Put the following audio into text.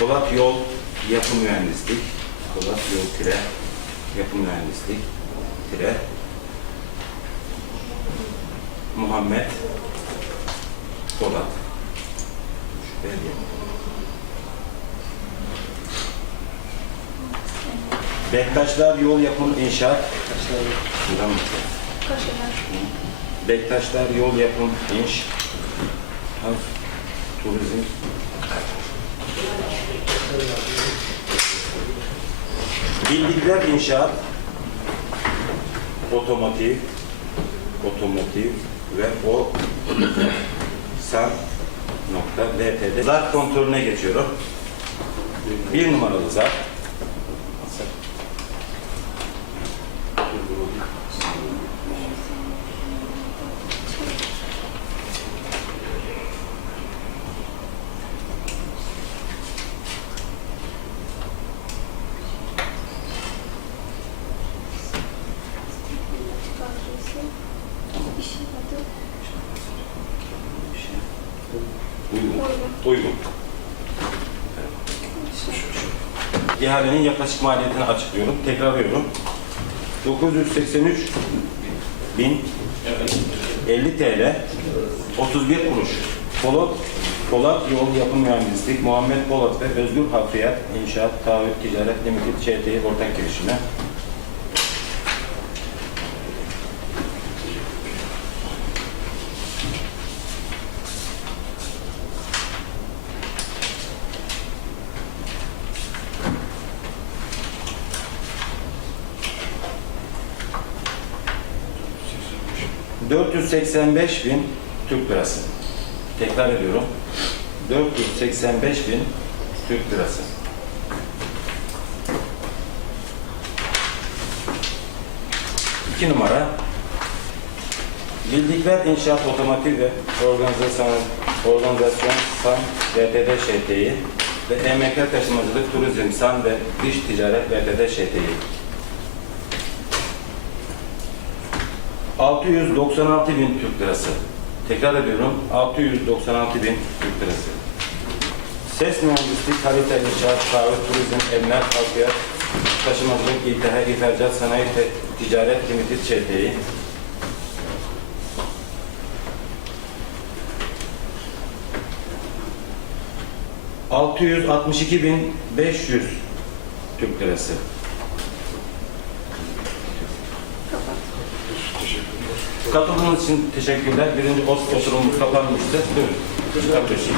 Polat Yol Yapı Mühendislik. Polat Yol Tire Yapı Mühendislik. Tire Muhammed Polat. Belge. Bektaşlar Yol Yapım İnşaat. Şuradan mı? Bektaşlar Yol Yapım İnş. Hans Turizm. Bildikler İnşaat. Otomotiv. Otomotiv ve o san nokta LTD. Zar kontrolüne geçiyorum. Bir numaralı zar. Uygun. Uygun. İhalenin yaklaşık maliyetini açıklıyorum. Tekrarlıyorum. 983 bin 50 TL 31 kuruş. Polat, Polat Yol Yapım Mühendislik, Muhammed Polat ve Özgür Hafriyat İnşaat Taahhüt Ticaret Limited ÇT'yi ortak girişime. ...485 bin Türk lirası. Tekrar ediyorum. 485 bin Türk lirası. İki numara. Bildikler İnşaat Otomotiv ve Organizasyon, Organizasyon SAN VTD ŞT'yi ve EMK Taşımacılık Turizm SAN ve Dış Ticaret VTD ŞT'yi 696 bin Türk lirası. Tekrar ediyorum. 696 bin Türk lirası. Ses mühendislik, kalite inşaat, kahve, turizm, emlak, halkiyat, taşımacılık, İTH, İhracat, Sanayi, Ticaret, Limited ÇT'yi. ...662.500 Türk lirası. Katıldığınız için teşekkürler. Birinci oturumumuz kapanmıştı. Buyurun. Kardeşim.